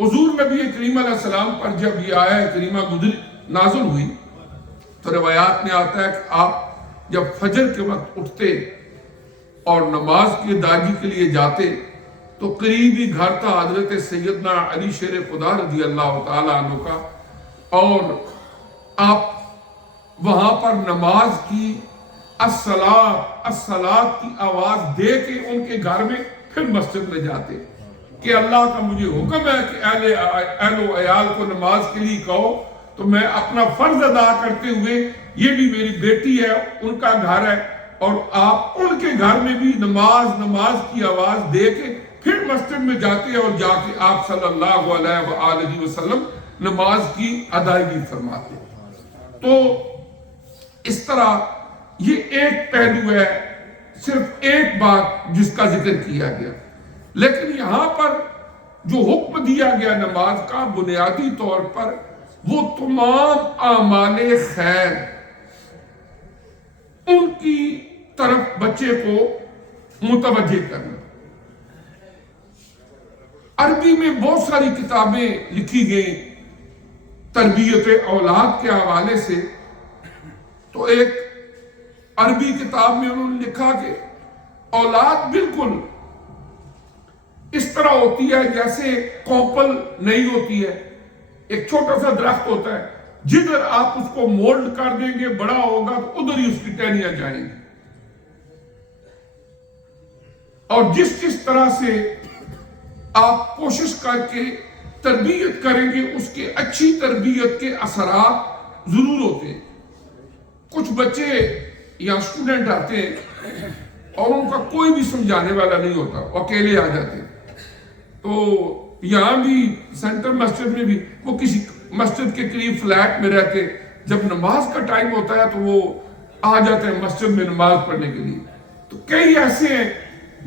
حضور نبی کریم علیہ السلام پر جب یہ آیا کریمہ نازل ہوئی تو روایات میں آتا ہے کہ آپ جب فجر کے وقت اٹھتے اور نماز کی ادائیگی کے لیے جاتے تو قریبی گھر تھا حضرت سیدنا علی شیر خدا رضی اللہ تعالیٰ عنہ کا، اور آپ وہاں پر نماز کی الصلاۃ کی آواز دے کے ان کے گھر میں پھر مسجد میں جاتے کہ اللہ کا مجھے حکم ہے کہ اہل و عیال کو نماز کے لیے کہو، تو میں اپنا فرض ادا کرتے ہوئے، یہ بھی میری بیٹی ہے، ان کا گھر ہے، اور آپ ان کے گھر میں بھی نماز کی آواز دے کے پھر مسجد میں جاتے اور جا کے آپ صلی اللہ علیہ وآلہ وسلم نماز کی ادائیگی فرماتے۔ تو اس طرح یہ ایک پہلو ہے، صرف ایک بات جس کا ذکر کیا گیا، لیکن یہاں پر جو حکم دیا گیا نماز کا بنیادی طور پر وہ تمام اعمال خیر ان کی طرف بچے کو متوجہ کرنا۔ عربی میں بہت ساری کتابیں لکھی گئیں تربیت اولاد کے حوالے سے، تو ایک عربی کتاب میں انہوں نے لکھا کہ اولاد بالکل اس طرح ہوتی ہے جیسے کوپل نہیں ہوتی ہے، ایک چھوٹا سا درخت ہوتا ہے، جدھر آپ اس کو مولڈ کر دیں گے بڑا ہوگا تو ادھر ہی اس کی ٹہنیاں جائیں گی، اور جس طرح سے آپ کوشش کر کے تربیت کریں گے اس کے اچھی تربیت کے اثرات ضرور ہوتے ہیں۔ کچھ بچے یا اسٹوڈنٹ آتے ہیں اور ان کا کوئی بھی سمجھانے والا نہیں ہوتا، اکیلے آ جاتے ہیں، تو یہاں بھی سینٹر مسجد میں بھی وہ کسی مسجد کے قریب فلیٹ میں رہتے، جب نماز کا ٹائم ہوتا ہے تو وہ آ جاتے ہیں مسجد میں نماز پڑھنے کے لیے۔ تو کئی ایسے ہیں،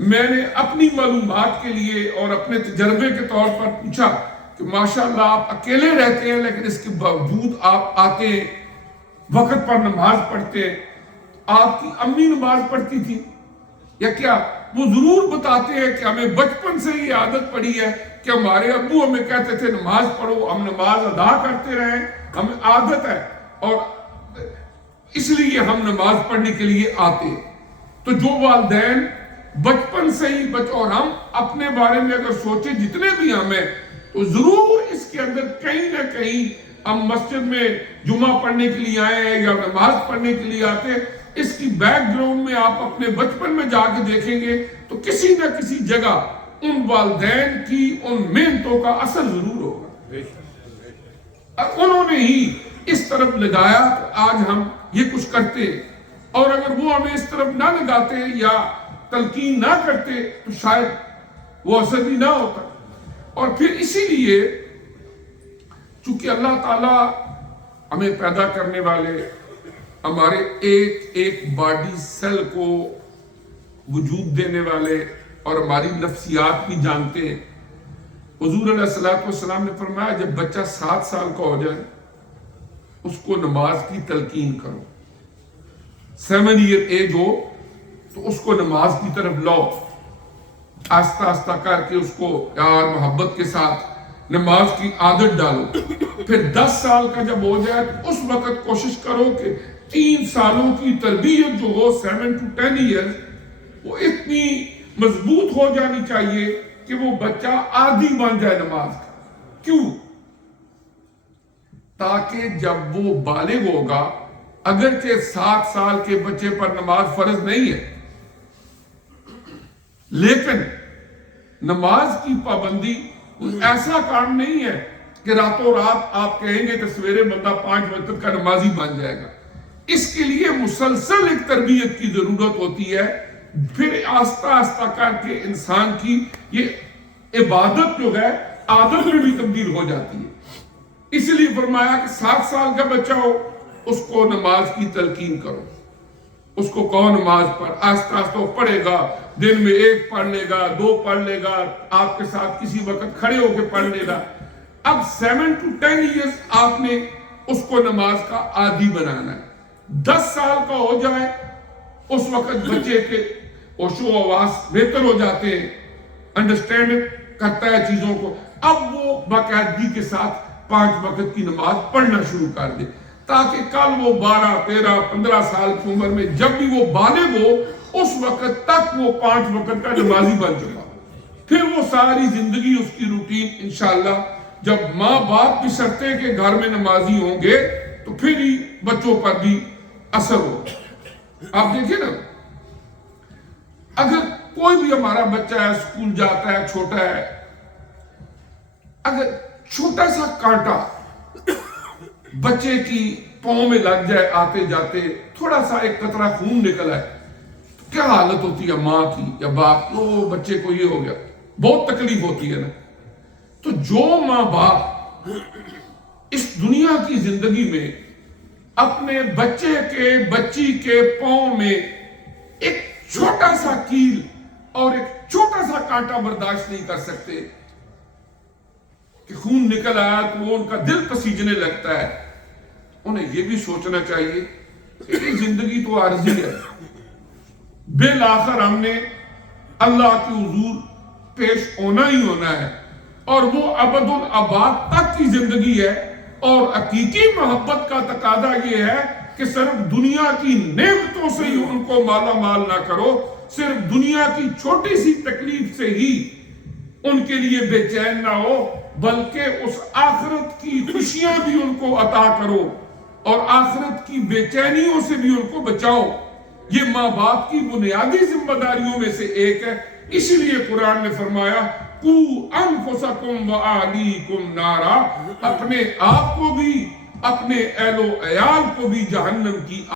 میں نے اپنی معلومات کے لیے اور اپنے تجربے کے طور پر پوچھا کہ ماشاءاللہ آپ اکیلے رہتے ہیں لیکن اس کے باوجود آپ آتے ہیں، وقت پر نماز پڑھتے ہیں، آپ کی امی نماز پڑھتی تھی یا کیا؟ وہ ضرور بتاتے ہیں کہ ہمیں بچپن سے یہ عادت پڑی ہے کہ ہمارے ابو ہمیں کہتے تھے نماز پڑھو، ہم نماز ادا کرتے رہے، ہمیں عادت ہے اور اس لیے ہم نماز پڑھنے کے لیے آتے ہیں۔ تو جو والدین بچپن سے ہی اور ہم اپنے بارے میں اگر سوچیں جتنے بھی ہمیں، تو ضرور اس کے اندر کہیں نہ کہیں ہم مسجد میں جمعہ پڑھنے کے لیے آئے ہیں یا نماز پڑھنے کے لیے آتے ہیں، اس کی بیک گراؤنڈ میں آپ اپنے بچپن میں جا کے دیکھیں گے تو کسی نہ کسی جگہ ان والدین کی ان محنتوں کا اثر ضرور ہوگا، انہوں نے ہی اس طرف لگایا کہ آج ہم یہ کچھ کرتے، اور اگر وہ ہمیں اس طرف نہ لگاتے یا تلقین نہ کرتے تو شاید وہ اثر بھی نہ ہوتا۔ اور پھر اسی لیے چونکہ اللہ تعالیٰ ہمیں پیدا کرنے والے ہمارے ایک ایک باڈی سیل کو وجود دینے والے اور ہماری نفسیات بھی جانتے ہیں، حضور علیہ السلام نے فرمایا جب بچہ 7 سال کا ہو جائے اس کو نماز کی تلقین کرو، 7 ایئر ایج ہو تو اس کو نماز کی طرف لاؤ، آہستہ آہستہ کر کے اس کو پیار محبت کے ساتھ نماز کی عادت ڈالو۔ پھر 10 سال کا جب ہو جائے تو اس وقت کوشش کرو کہ 3 سالوں کی تربیت جو ہو 7 to 10 ایئرز وہ اتنی مضبوط ہو جانی چاہیے کہ وہ بچہ عادی بن جائے نماز کا۔ کیوں؟ تاکہ جب وہ بالغ ہوگا، اگرچہ 7 سال کے بچے پر نماز فرض نہیں ہے، لیکن نماز کی پابندی ایسا کام نہیں ہے کہ راتوں رات آپ کہیں گے کہ سویرے بندہ 5 وقت کا نمازی بن جائے گا۔ اس کے لیے مسلسل ایک تربیت کی ضرورت ہوتی ہے، پھر آہستہ آہستہ کر کے انسان کی یہ عبادت جو ہے عادت میں بھی تبدیل ہو جاتی ہے۔ اس لیے فرمایا کہ 7 سال کا بچہ ہو اس کو نماز کی تلقین کرو، اس کو کہو نماز پڑھ، آہستہ آہستہ وہ پڑھے گا، دن میں 1 پڑھ لے گا، 2 پڑھ لے گا، آپ کے ساتھ کسی وقت کھڑے ہو کے پڑھ لے گا۔ اب 7 to 10 ایئرز آپ نے اس کو نماز کا عادی بنانا ہے۔ 10 سال کا ہو جائے اس وقت بچے کے ہوش و حواس بہتر ہو جاتے ہیں، انڈرسٹینڈ کرتا ہے چیزوں کو۔ اب وہ باقاعدگی کے ساتھ 5 وقت کی نماز پڑھنا شروع کر دے، تاکہ کل وہ 12 13 15 سال کی عمر میں جب بھی وہ بالغ ہو اس وقت تک وہ 5 وقت کا نمازی بن چکا، پھر وہ ساری زندگی اس کی روٹین انشاءاللہ جب ماں باپ بھی شرطیں کہ گھر میں نمازی ہوں گے تو پھر ہی بچوں پر بھی اثر ہو۔ آپ دیکھیں نا، اگر کوئی بھی ہمارا بچہ ہے، اسکول جاتا ہے، چھوٹا ہے، اگر چھوٹا سا کانٹا بچے کی پاؤں میں لگ جائے آتے جاتے، تھوڑا سا ایک قطرہ خون نکل آئے، تو کیا حالت ہوتی ہے ماں کی یا باپ کی؟ وہ بچے کو یہ ہو گیا، بہت تکلیف ہوتی ہے نا۔ تو جو ماں باپ اس دنیا کی زندگی میں اپنے بچے کے بچی کے پاؤں میں ایک چھوٹا سا کیل اور ایک چھوٹا سا کانٹا برداشت نہیں کر سکتے کہ خون نکل آیا تو وہ ان کا دل پسیجنے لگتا ہے، انہیں یہ بھی سوچنا چاہیے کہ یہ زندگی تو عارضی ہے، بالآخر ہم نے اللہ کے حضور پیش ہونا ہی ہونا ہے، اور وہ ابد الآباد تک کی زندگی ہے۔ اور حقیقی محبت کا تقاضا یہ ہے کہ صرف دنیا کی نعمتوں سے ہی ان کو مالا مال نہ کرو، صرف دنیا کی چھوٹی سی تکلیف سے ہی ان کے لیے بے چین نہ ہو، بلکہ اس آخرت کی خوشیاں بھی ان کو عطا کرو اور آخرت کی بے چینیوں سے بھی ان کو بچاؤ۔ یہ ماں باپ کی بنیادی ذمہ داریوں میں سے ایک ہے۔ اسی لیے قرآن نے فرمایا قُوا أَنفُسَكُمْ وَأَهْلِيكُمْ نَارًا، اپنے آپ کو بھی اپنے اہل و عیال کو بھی جہنم کی